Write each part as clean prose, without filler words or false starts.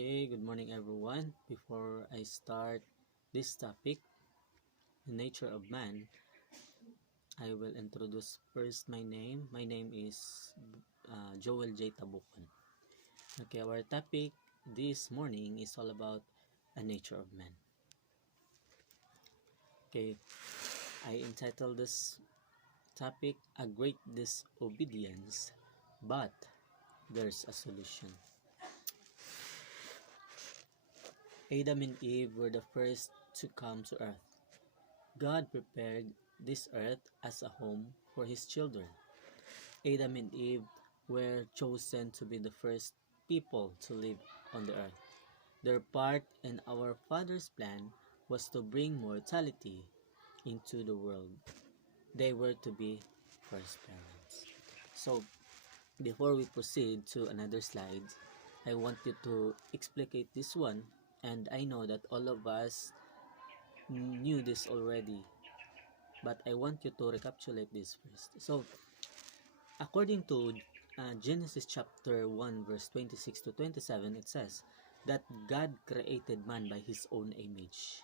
Okay, good morning everyone. Before I start this topic, the nature of man, I will introduce first my name. My name is Joel J. Tabukan. Okay, our topic this morning is all about the nature of man. Okay, I entitled this topic A Great Disobedience, but there's a solution. Adam and Eve were the first to come to earth. God prepared this earth as a home for his children. Adam and Eve were chosen to be the first people to live on the earth. Their part in our Father's plan was to bring mortality into the world. They were to be first parents. So, before we proceed to another slide, I want you to explicate this one, and I know that all of us knew this already, but I want you to recapitulate this first. So, according to Genesis chapter 1 verse 26 to 27, it says that God created man by his own image.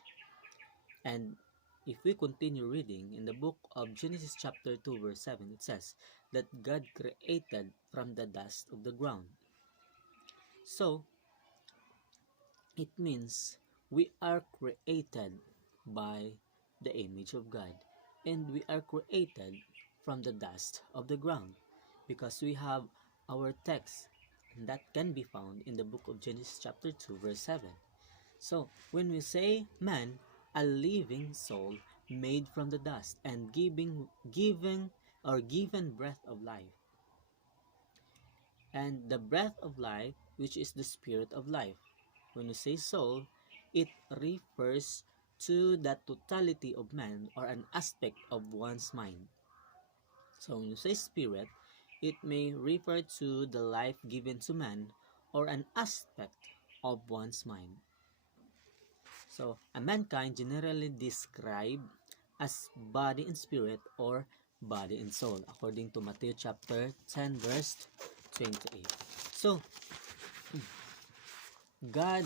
And if we continue reading in the book of Genesis chapter 2 verse 7, it says that God created from the dust of the ground. So, it means we are created by the image of God, and we are created from the dust of the ground, because we have our text that can be found in the book of Genesis chapter 2 verse 7. So when we say man, a living soul made from the dust and given breath of life, and the breath of life, which is the spirit of life. When we say soul, it refers to the totality of man or an aspect of one's mind. So when you say spirit, it may refer to the life given to man or an aspect of one's mind. So a mankind generally described as body and spirit or body and soul, according to Matthew chapter 10 verse 28. So God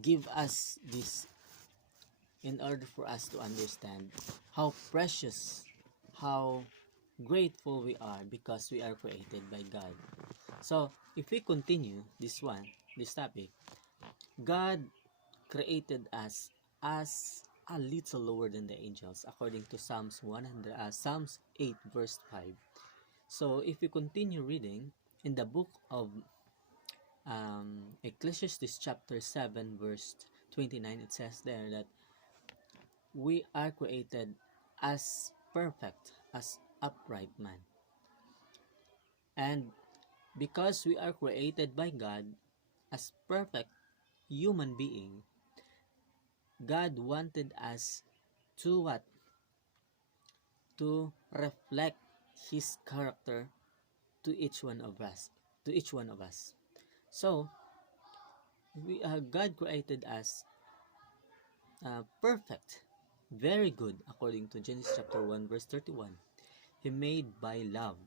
give us this in order for us to understand how precious, how grateful we are because we are created by God. So, if we continue this topic, God created us as a little lower than the angels, according to Psalms 8 verse 5. So, if we continue reading in the book of Ecclesiastes chapter 7 verse 29, it says there that we are created as perfect, as upright man. And because we are created by God as perfect human being, God wanted us to what? To reflect his character to each one of us. So, God created us perfect, very good, according to Genesis chapter 1 verse 31. He made by love.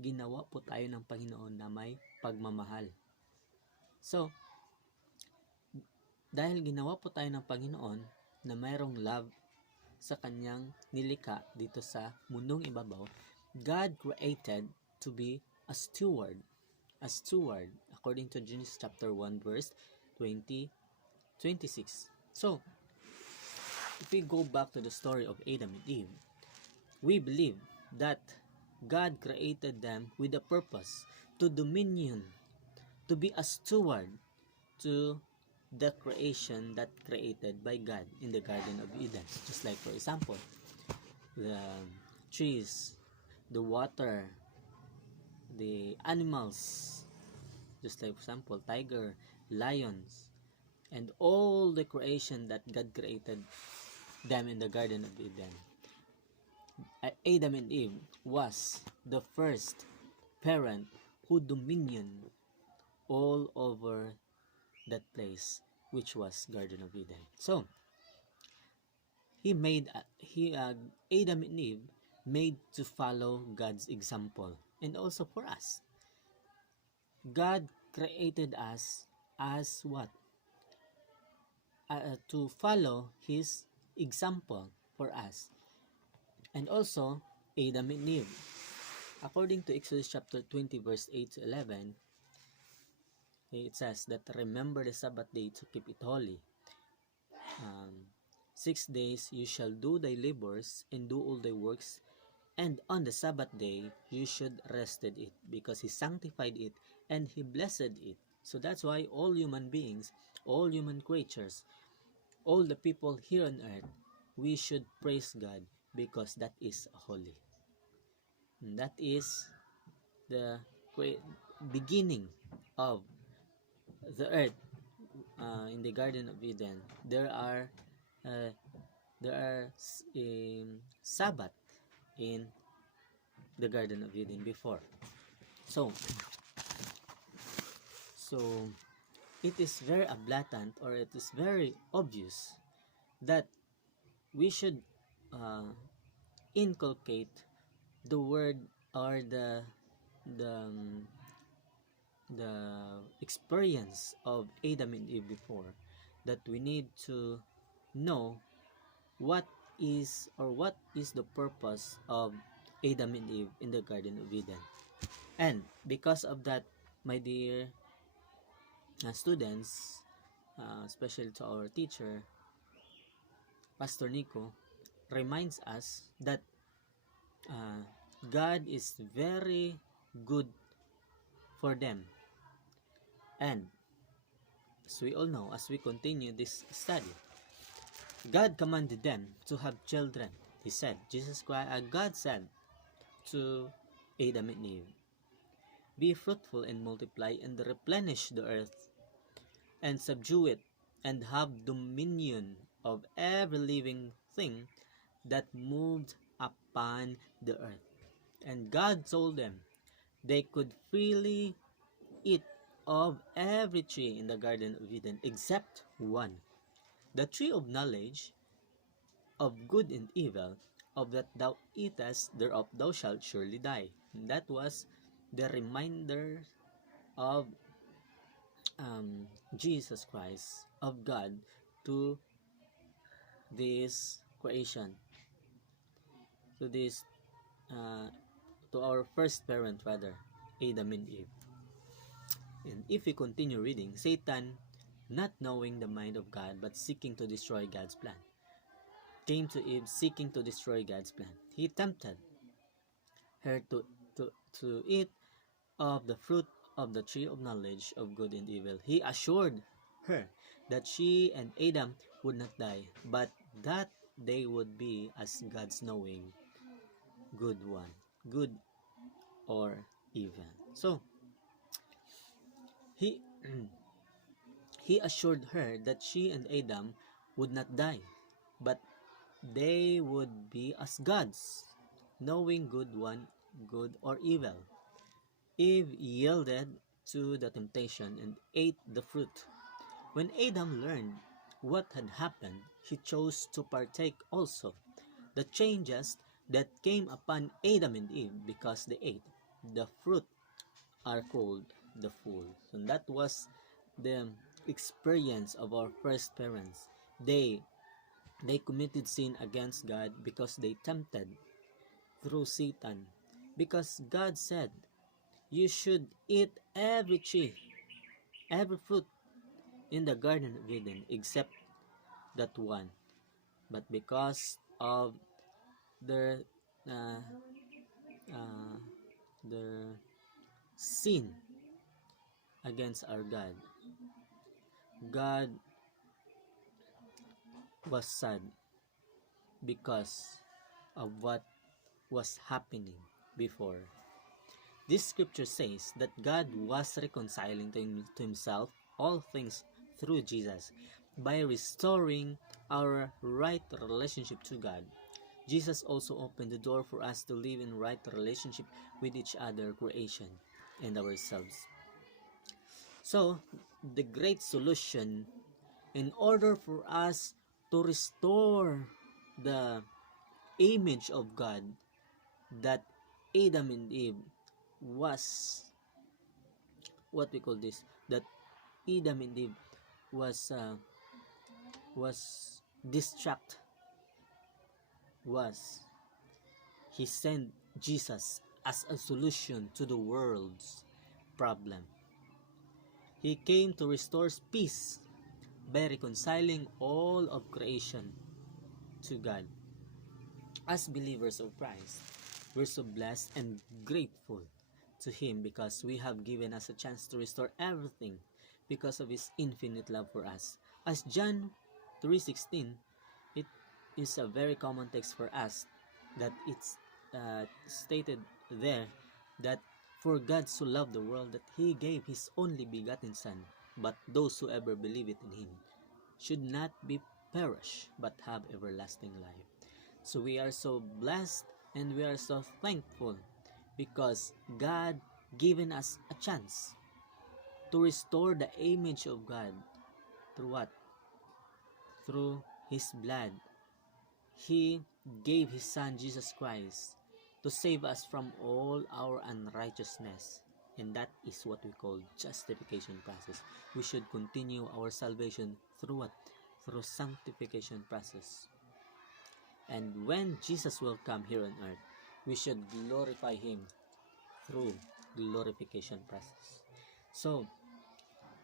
Ginawa po tayo ng Panginoon na may pagmamahal. So, dahil ginawa po tayo ng Panginoon na mayroong love sa kanyang nilikha dito sa mundong ibabaw, God created to be a steward, according to Genesis chapter 1 verse 26. So, if we go back to the story of Adam and Eve, we believe that God created them with a purpose, to dominion, to be a steward to the creation that created by God in the Garden of Eden. Just like, for example, the trees, the water, the animals, just like, for example, tiger, lions, and all the creation that God created them in the Garden of Eden. Adam and Eve was the first parent who dominion all over that place, which was Garden of Eden. So, Adam and Eve made to follow God's example, and also for us. God created us as what? To follow his example for us. And also, Adam and Eve. According to Exodus chapter 20 verse 8 to 11, it says that remember the Sabbath day to keep it holy. 6 days you shall do thy labors and do all thy works, and on the Sabbath day you should rested it, because he sanctified it and he blessed it. So that's why all human beings, all human creatures, all the people here on earth, we should praise God because that is holy. And that is the beginning of the earth. In the Garden of Eden, there are Sabbath in the Garden of Eden before. So it is very blatant, or it is very obvious that we should inculcate the word or the experience of Adam and Eve before, that we need to know what is the purpose of Adam and Eve in the Garden of Eden. And because of that, my dear students, especially to our teacher, Pastor Nico, reminds us that God is very good for them. And as we all know, as we continue this study, God commanded them to have children. He said, God said to Adam and Eve, be fruitful and multiply and replenish the earth and subdue it and have dominion of every living thing that moved upon the earth. And God told them they could freely eat of every tree in the Garden of Eden except one, the tree of knowledge of good and evil, of that thou eatest thereof thou shalt surely die. And that was the reminder of Jesus Christ, of God, to this creation, to this to our first parent rather, Adam and Eve. And if we continue reading, Satan, not knowing the mind of God but seeking to destroy God's plan, came to Eve seeking to destroy God's plan. He tempted her to eat of the fruit of the tree of knowledge of good and evil. He assured her that she and Adam would not die, but that they would be as God's knowing good one, good or evil. So he he assured her that she and Adam would not die, but they would be as gods, knowing good or evil. Eve yielded to the temptation and ate the fruit. When Adam learned what had happened, he chose to partake also. The changes that came upon Adam and Eve because they ate the fruit are called the fall. And that was the experience of our first parents. They committed sin against God because they tempted through Satan. Because God said, you should eat every tree, every fruit in the Garden of Eden except that one. But because of their sin against our God, God was sad because of what was happening before. This scripture says that God was reconciling to himself all things through Jesus by restoring our right relationship to God. Jesus also opened the door for us to live in right relationship with each other, creation, and ourselves. So, the great solution in order for us to restore the image of God that Adam and Eve was, what we call this, that Adam and Eve was distracted was he sent Jesus as a solution to the world's problem. He came to restore peace by reconciling all of creation to God. As believers of Christ, we're so blessed and grateful to Him because we have given us a chance to restore everything because of His infinite love for us. As John 3:16, it is a very common text for us that it's stated there that for God so loved the world that He gave His only begotten Son, but those who ever believe it in Him should not be perish but have everlasting life. So we are so blessed and we are so thankful because God given us a chance to restore the image of God through what? Through His blood. He gave His Son Jesus Christ to save us from all our unrighteousness. And that is what we call justification process. We should continue our salvation through what? Through sanctification process. And when Jesus will come here on earth, we should glorify Him through glorification process. So,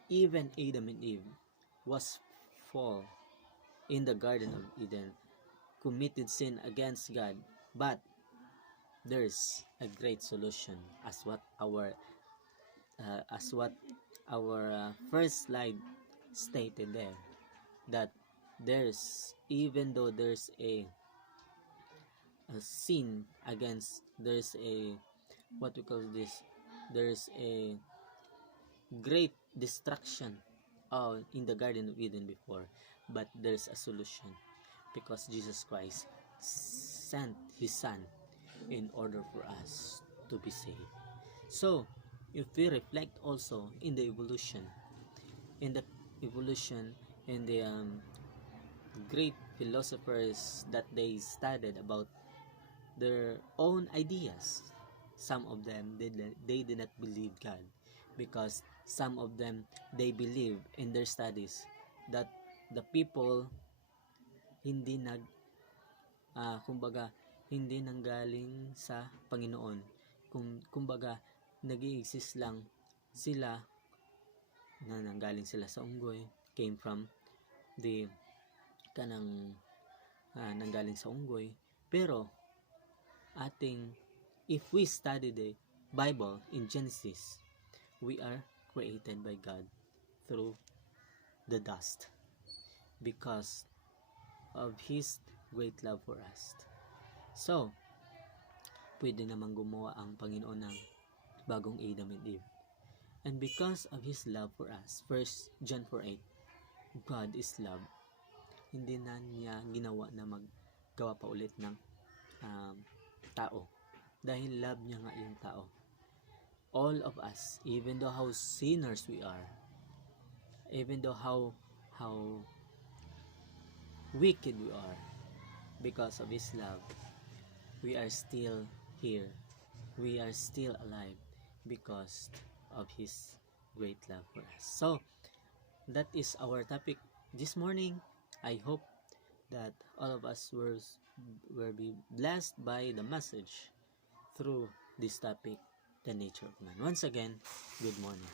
even Adam and Eve was fall in the Garden of Eden, committed sin against God, but there's a great solution as what our first slide stated there, that there's, even though there's a sin against, there's a what we call this, there's a great destruction in the Garden of Eden before, but there's a solution because Jesus Christ sent His Son in order for us to be saved. So if we reflect also in the evolution, in the great philosophers that they studied about their own ideas, some of them they did not believe God because some of them they believe in their studies that the people hindi kumbaga hindi nanggaling sa Panginoon, kumbaga nag-i-exist lang sila, na nanggaling sila sa unggoy, came from the nanggaling sa unggoy. Pero if we study the Bible in Genesis, we are created by God through the dust because of His great love for us. So, pwede namang gumawa ang Panginoon ng bagong Adam and Eve. And because of His love for us, 1 John 4:8, God is love. Hindi na niya ginawa na maggawa pa ulit ng tao. Dahil love niya nga yung tao. All of us, even though how sinners we are, even though how wicked we are, because of His love, we are still here. We are still alive because of His great love for us. So, that is our topic this morning. I hope that all of us will be blessed by the message through this topic, the nature of man. Once again, good morning.